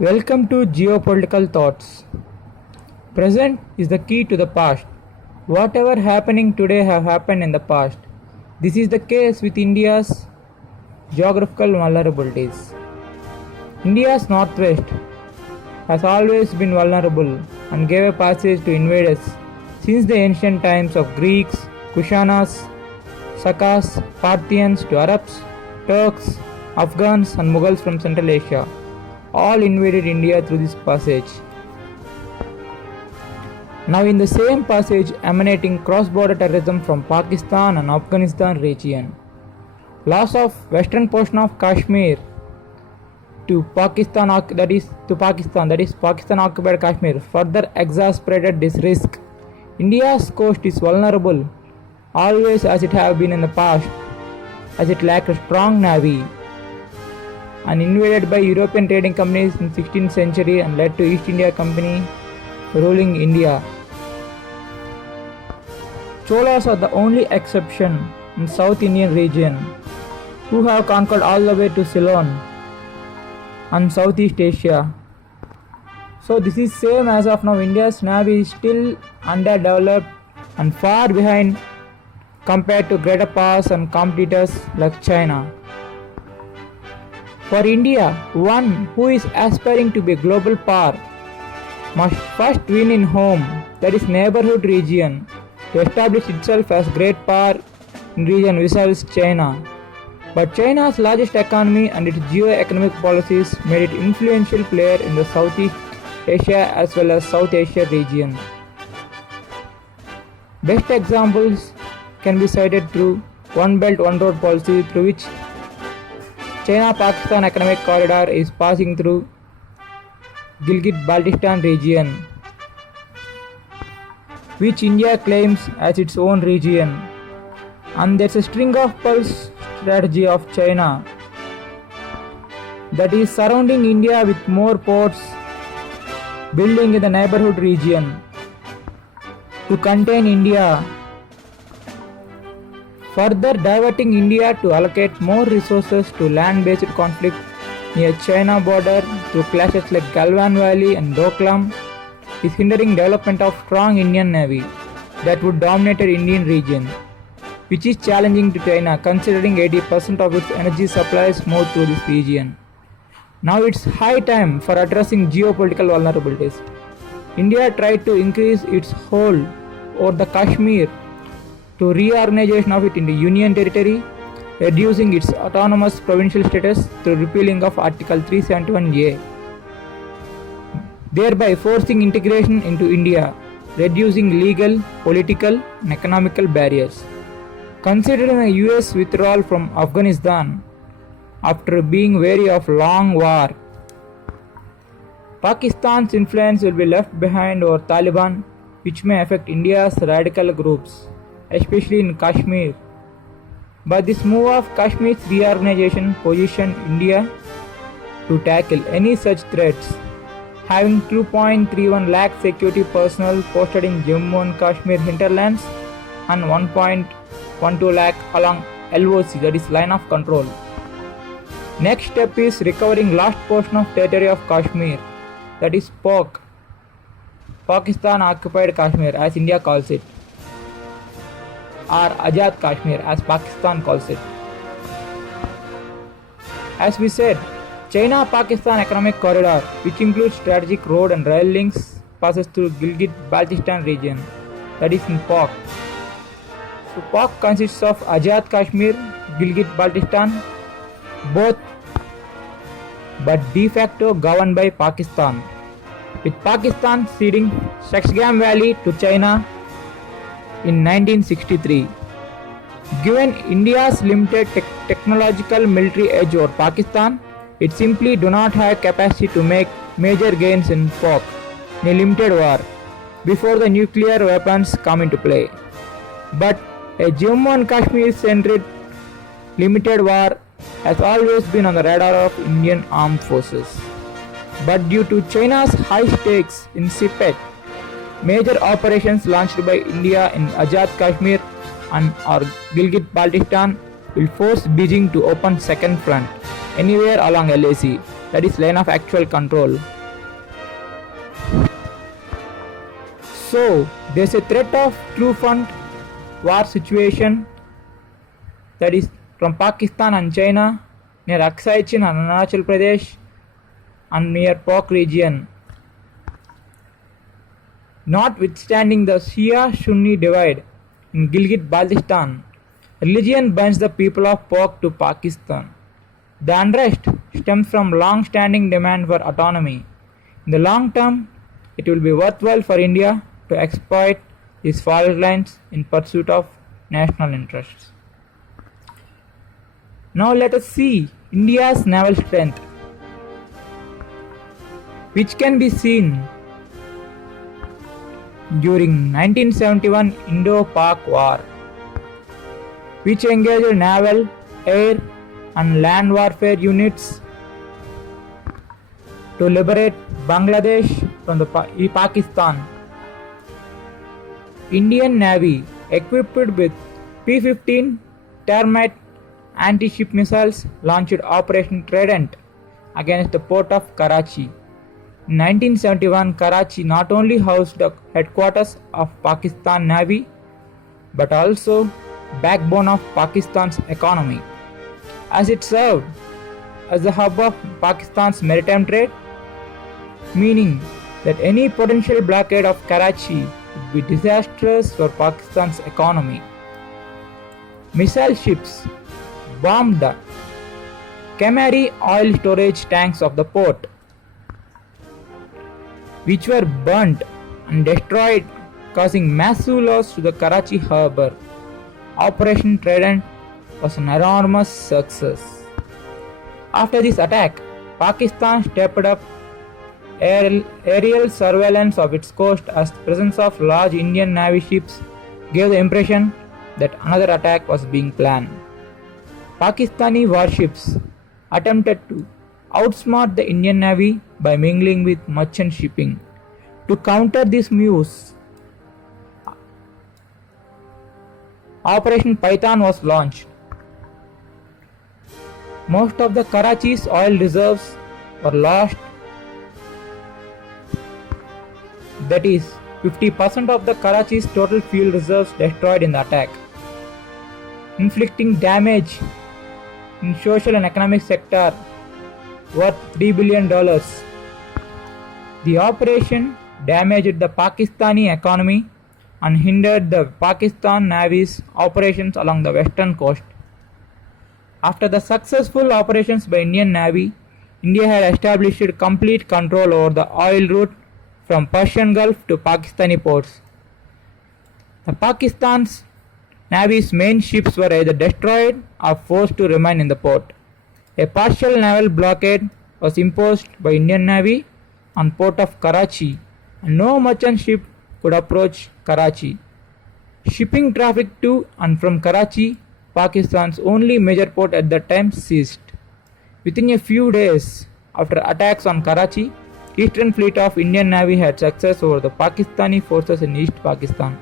Welcome to Geopolitical Thoughts. Present is the key to the past. Whatever happening today have happened in the past. This is the case with India's geographical vulnerabilities. India's northwest has always been vulnerable and gave a passage to invaders since the ancient times of Greeks, Kushanas, Sakas, Parthians to Arabs, Turks, Afghans and Mughals from Central Asia all invaded India through this passage. Now in the same passage emanating cross-border terrorism from Pakistan and Afghanistan region, loss of western portion of Kashmir to Pakistan, that is Pakistan occupied Kashmir, further exacerbated this risk. India's coast is vulnerable, always as it have been in the past, as it lacked a strong navy, and invaded by European trading companies in 16th century and led to East India Company ruling India. Cholas are the only exception in South Indian region who have conquered all the way to Ceylon and Southeast Asia. So this is same as of now. India's navy is still underdeveloped and far behind compared to greater powers and competitors like China. For India, one who is aspiring to be a global power must first win in home, that is neighborhood region, to establish itself as great power in region vis-a-vis China. But China's largest economy and its geo-economic policies made it influential player in the Southeast Asia as well as South Asia region. Best examples can be cited through One Belt One Road policy, through which China-Pakistan economic corridor is passing through Gilgit-Baltistan region, which India claims as its own region. And there's a string of pearls strategy of China that is surrounding India with more ports, building in the neighborhood region to contain India, further diverting India to allocate more resources to land-based conflict near China border through clashes like Galwan Valley and Doklam, is hindering development of strong Indian navy that would dominate the Indian region, which is challenging to China considering 80% of its energy supplies move through this region. Now it's high time for addressing geopolitical vulnerabilities. India tried to increase its hold over the Kashmir to reorganization of it into Union territory, reducing its autonomous provincial status through repealing of Article 371A, thereby forcing integration into India, reducing legal, political and economical barriers. Considering the US withdrawal from Afghanistan after being wary of long war, Pakistan's influence will be left behind over Taliban, which may affect India's radical groups, especially in Kashmir. But this move of Kashmir's reorganization positioned India to tackle any such threats, having 2.31 lakh security personnel posted in Jammu and Kashmir hinterlands and 1.12 lakh along LOC, that is line of control. Next step is recovering lost portion of territory of Kashmir, that is POK, Pakistan occupied Kashmir as India calls it, or Azad Kashmir as Pakistan calls it. As we said, China-Pakistan economic corridor, which includes strategic road and rail links, passes through Gilgit-Baltistan region, that is in POK. So POK consists of Azad Kashmir, Gilgit-Baltistan, both but de facto governed by Pakistan, with Pakistan ceding Shaksgam Valley to China in 1963. Given India's limited technological military edge over Pakistan, it simply do not have capacity to make major gains in POK in a limited war before the nuclear weapons come into play. But a Jammu and Kashmir centered limited war has always been on the radar of Indian armed forces. But due to China's high stakes in CPEC, major operations launched by India in Azad Kashmir and or Gilgit-Baltistan will force Beijing to open second front anywhere along LAC that is line of actual control. So there's a threat of true front war situation, that is from Pakistan and China near Aksai Chin and Arunachal Pradesh and near Pak region. Notwithstanding the Shia-Sunni divide in Gilgit-Baltistan, religion binds the people of Pak to Pakistan. The unrest stems from long-standing demand for autonomy. In the long term, it will be worthwhile for India to exploit these fault lines in pursuit of national interests. Now let us see India's naval strength, which can be seen during 1971 Indo-Pak War, which engaged naval, air and land warfare units to liberate Bangladesh from Pakistan. Indian Navy, equipped with P-15 Termite anti-ship missiles, launched Operation Trident against the port of Karachi. In 1971, Karachi not only housed the headquarters of Pakistan Navy but also backbone of Pakistan's economy, as it served as the hub of Pakistan's maritime trade, meaning that any potential blockade of Karachi would be disastrous for Pakistan's economy. Missile ships bombed the Kemari oil storage tanks of the port, which were burnt and destroyed, causing massive loss to the Karachi harbour. Operation Trident was an enormous success. After this attack, Pakistan stepped up aerial surveillance of its coast, as the presence of large Indian Navy ships gave the impression that another attack was being planned. Pakistani warships attempted to outsmart the Indian Navy by mingling with merchant shipping. To counter these moves, Operation Python was launched. Most of the Karachi's oil reserves were lost, that is, 50% of the Karachi's total fuel reserves destroyed in the attack, inflicting damage in social and economic sector worth $3 billion. The operation damaged the Pakistani economy and hindered the Pakistan Navy's operations along the western coast. After the successful operations by Indian Navy, India had established complete control over the oil route from Persian Gulf to Pakistani ports. The Pakistan's Navy's main ships were either destroyed or forced to remain in the port. A partial naval blockade was imposed by Indian Navy on port of Karachi, and no merchant ship could approach Karachi. Shipping traffic to and from Karachi, Pakistan's only major port at that time, ceased. Within a few days after attacks on Karachi, Eastern Fleet of Indian Navy had success over the Pakistani forces in East Pakistan.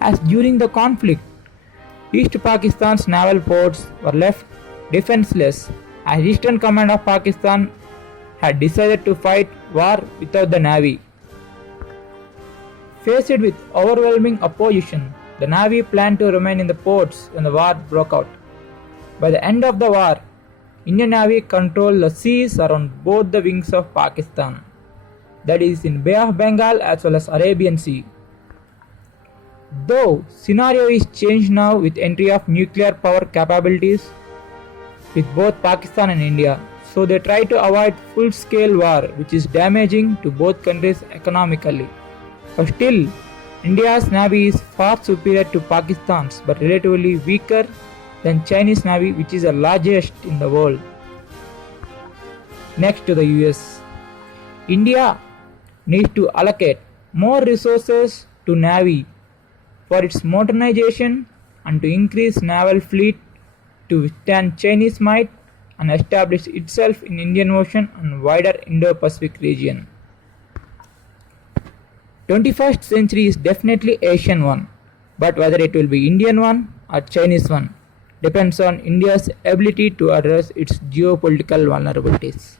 As during the conflict, East Pakistan's naval ports were left defenseless, as Eastern Command of Pakistan had decided to fight war without the Navy. Faced with overwhelming opposition, the Navy planned to remain in the ports when the war broke out. By the end of the war, Indian Navy controlled the seas around both the wings of Pakistan, that is in Bay of Bengal as well as Arabian Sea. Though scenario is changed now with entry of nuclear power capabilities with both Pakistan and India, so they try to avoid full-scale war, which is damaging to both countries economically. But still, India's Navy is far superior to Pakistan's, but relatively weaker than Chinese Navy, which is the largest in the world, next to the US. India needs to allocate more resources to Navy for its modernization and to increase naval fleet to withstand Chinese might and establish itself in Indian Ocean and wider Indo-Pacific region. 21st century is definitely Asian one, but whether it will be Indian one or Chinese one depends on India's ability to address its geopolitical vulnerabilities.